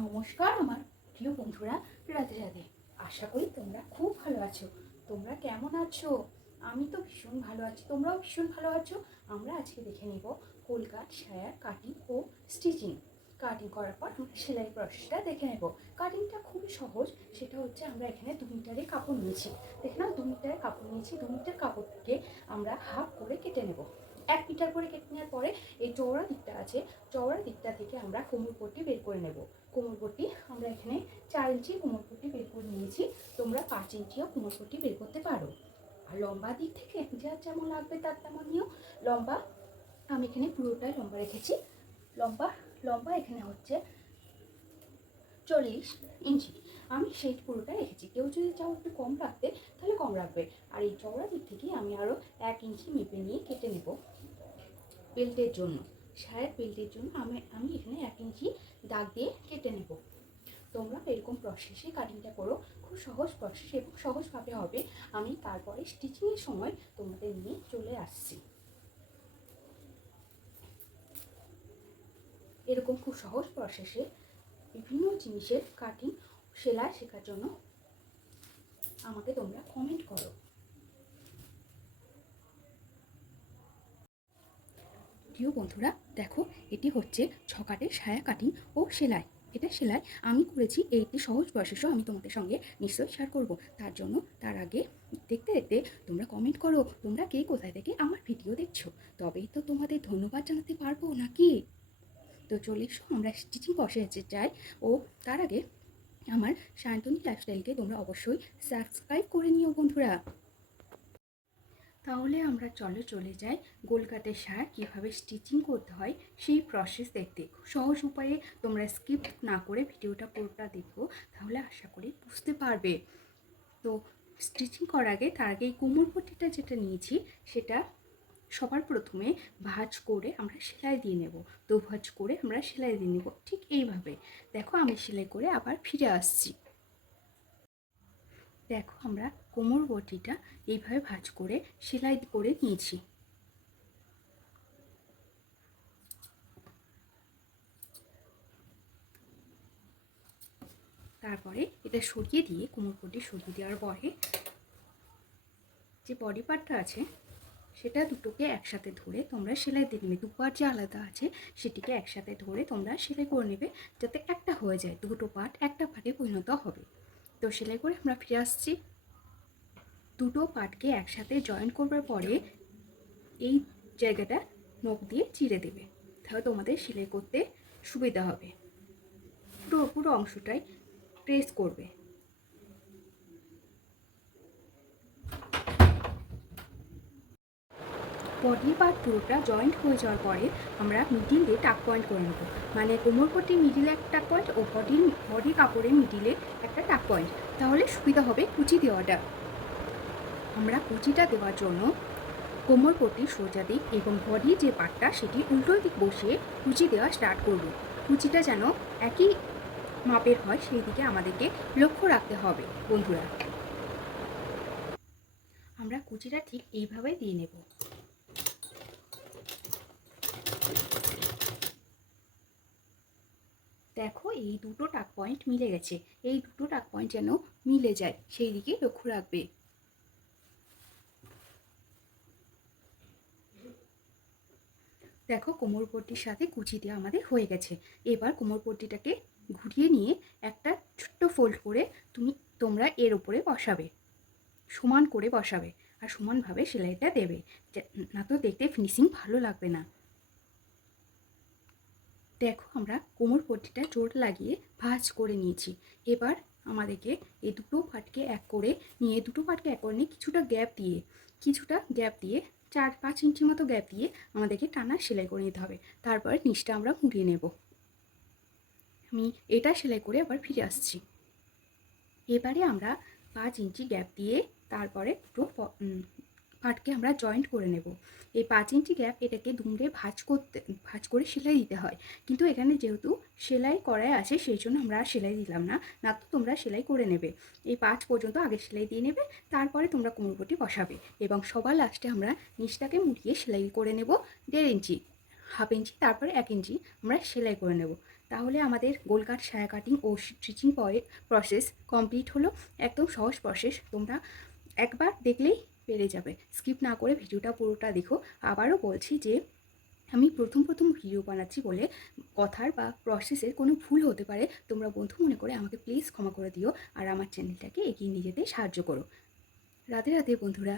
নমস্কার আমার প্রিয় বন্ধুরা, রাধে রাধে। আশা করি তোমরা খুব ভালো আছো। তোমরা কেমন আছো? আমি তো ভীষণ ভালো আছি, তোমরাও ভীষণ ভালো আছো। আমরা আজকে দেখে নেব কলকাত সায়ার কাটিং ও স্টিচিং। কাটিং করার পর আমরা সেলাই প্রসেসটা দেখে নেব। কাটিংটা খুবই সহজ। সেটা হচ্ছে আমরা এখানে 2 মিটারের কাপড় নিয়েছি। দেখে নাও, 2 মিটারের কাপড় নিয়েছি। 2 মিটার কাপড়কে আমরা হাফ করে কেটে নেব। 1 মিটার করে কেটে নেওয়ার পরে এই চওড়া দিকটা আছে, চওড়া দিকটা থেকে আমরা কোমরপট্টি বের করে নেব। কোমরপট্টি আমরা এখানে 4 ইঞ্চি কোমরপট্টি বের করে নিয়েছি। তোমরা 5 ইঞ্চিও কোমরপট্টি বের করতে পারো। আর লম্বা দিক থেকে যার যেমন লাগবে তার তেমন নিও। লম্বা আমি এখানে পুরোটাই লম্বা রেখেছি। লম্বা লম্বা এখানে হচ্ছে 40 ইঞ্চি। আমি সেই পুরোটা রেখেছি। কেউ যদি চাও একটু কম রাখতে তাহলে কম রাখবে। আর এই চওড়া দিক থেকে আমি আরও 1 ইঞ্চি মেপে নিয়ে কেটে নেব বেল্টের জন্য। সায়ার বেল্টের জন্য আমি এখানে 1 ইঞ্চি দাগ দিয়ে কেটে নেব। তোমরা এরকম প্রসেসে কাটিংটা করো, খুব সহজ প্রসেস এবং সহজভাবে হবে। আমি তারপরে স্টিচিংয়ের সময় তোমাদের নিয়ে চলে আসছি। এরকম খুব সহজ প্রসেসে বিভিন্ন জিনিসের কাটিং সেলাই শেখার জন্য আমাকে তোমরা কমেন্ট করো। প্রিয় বন্ধুরা, দেখো এটি হচ্ছে ছকাটের সায়া কাটিং ও সেলাই। এটা সেলাই আমি করেছি। এইটি সহজ প্রসেসও আমি তোমাদের সঙ্গে নিশ্চয়ই শেয়ার করব। তার আগে দেখতে দেখতে তোমরা কমেন্ট করো, তোমরা কে কোথায় থেকে আমার ভিডিও দেখছো। তবেই তো তোমাদের ধন্যবাদ জানাতে পারবো নাকি। তো চলে এসো আমরা স্টিচিং প্রসেসে যাই। ও তার আগে আমার সায়ন্তনী লাইফস্টাইলকে তোমরা অবশ্যই সাবস্ক্রাইব করে নিও বন্ধুরা। তাহলে আমরা চলে যাই গোলকাটের সায়া কীভাবে স্টিচিং করতে হয় সেই প্রসেস দেখতে। খুব সহজ উপায়ে তোমরা স্কিপ না করে ভিডিওটা পুরোটা দেখো, তাহলে আশা করি বুঝতে পারবে। তো স্টিচিং করার আগে তার আগে এই কোমরপট্টিটা যেটা নিয়েছি সেটা সবার প্রথমে ভাঁজ করে আমরা সেলাই দিয়ে নেব। দু ভাঁজ করে আমরা সেলাই দিয়ে নেব, ঠিক এইভাবে। দেখো আমি সেলাই করে আবার ফিরে আসছি। দেখো আমরা কোমরপট্টিটা এইভাবে ভাঁজ করে সেলাই করে নিয়েছি। তারপরে এটা সরিয়ে দিয়ে কোমরপট্টি সরিয়ে দেওয়ার পরে যে বডি পার্টটা আছে সেটা দুটোকে একসাথে ধরে তোমরা সেলাই দিয়ে নেবে। দুপার্ট যে আলাদা আছে সেটিকে একসাথে ধরে তোমরা সেলাই করে নেবে, যাতে একটা হয়ে যায়। দুটো পার্ট একটা পার্টে পরিণত হবে। তো সেলাই করে আমরা ফিরে আসছি। দুটো পার্টকে একসাথে জয়েন করবার পরে এই জায়গাটা নখ দিয়ে চিড়ে দেবে, তাহলে তোমাদের সেলাই করতে সুবিধা হবে। পুরো অংশটাই প্রেস করবে। বডি পার্ট পুরোটা জয়েন্ট হয়ে যাওয়ার পরে আমরা মিডিলে টাক পয়েন্ট করে নেব। মানে কোমরপট্টির মিডিলে একটা টাক পয়েন্ট ও বডি কাপড়ের মিডিলে একটা টাক পয়েন্ট, তাহলে সুবিধা হবে কুচি দেওয়াটা। আমরা কুচিটা দেওয়ার জন্য কোমরপট্টির সোজা দিক এবং বডি যে পার্টটা সেটি উল্টো দিক বসিয়ে কুচি দেওয়া স্টার্ট করব। কুচিটা যেন একই মাপের হয় সেই দিকে আমাদেরকে লক্ষ্য রাখতে হবে বন্ধুরা। আমরা কুচিটা ঠিক এইভাবে দিয়ে নেব। দেখো এই দুটো টাক পয়েন্ট মিলে গেছে। এই দুটো টাক পয়েন্ট যেন মিলে যায় সেই দিকে লক্ষ্য রাখবে। দেখো কোমরপট্টির সাথে কুচি দেওয়া আমাদের হয়ে গেছে। এবার কোমরপট্টিটাকে ঘুরিয়ে নিয়ে একটা ছোট্ট ফোল্ড করে তোমরা এর উপরে বসাবে, সমান করে বসাবে আর সমানভাবে সেলাইটা দেবে, না তো দেখতে ফিনিশিং ভালো লাগবে না। দেখো আমরা কোমরপট্টিটা জোর লাগিয়ে ভাঁজ করে নিয়েছি। এবার আমাদেরকে এই দুটো পার্টকে এক করে নিয়ে কিছুটা গ্যাপ দিয়ে 4-5 ইঞ্চি মতো গ্যাপ দিয়ে আমাদেরকে টানা সেলাই করে নিতে হবে। তারপর নিচটা আমরা মুড়িয়ে নেব। আমি এটা সেলাই করে আবার ফিরে আসছি। এবারে আমরা 5 ইঞ্চি গ্যাপ দিয়ে তারপরে দুটো পার্টকে আমরা জয়েন্ট করে নেব। এই 5 ইঞ্চি গ্যাপ এটাকে দুমড়ে ভাঁজ করে সেলাই দিতে হয়, কিন্তু এখানে যেহেতু সেলাই করাই আছে সেই জন্য আমরা আর সেলাই দিলাম না। না তো তোমরা সেলাই করে নেবে। এই 5 পর্যন্ত আগে সেলাই দিয়ে নেবে, তারপরে তোমরা কোমরপট্টি বসাবে এবং সবার লাস্টে আমরা নিচটাকে মুড়িয়ে সেলাই করে নেব 1.5 ইঞ্চি, হাফ ইঞ্চি, তারপরে 1 ইঞ্চি আমরা সেলাই করে নেব। তাহলে আমাদের গোল কাট, সায়া কাটিং ও স্টিচিং প্রসেস কমপ্লিট হলো। একদম সহজ প্রসেস, তোমরা একবার দেখলেই পেরে যাবে। স্কিপ না করে ভিডিওটা পুরোটা দেখো। আবারও বলছি যে আমি প্রথম ভিডিও বানাচ্ছি বলে কথার বা প্রসেসের কোনো ভুল হতে পারে, তোমরা বন্ধু মনে করে আমাকে প্লিজ ক্ষমা করে দিও আর আমার চ্যানেলটাকে এগিয়ে নিয়ে যেতে সাহায্য করো। রাধে রাধে বন্ধুরা।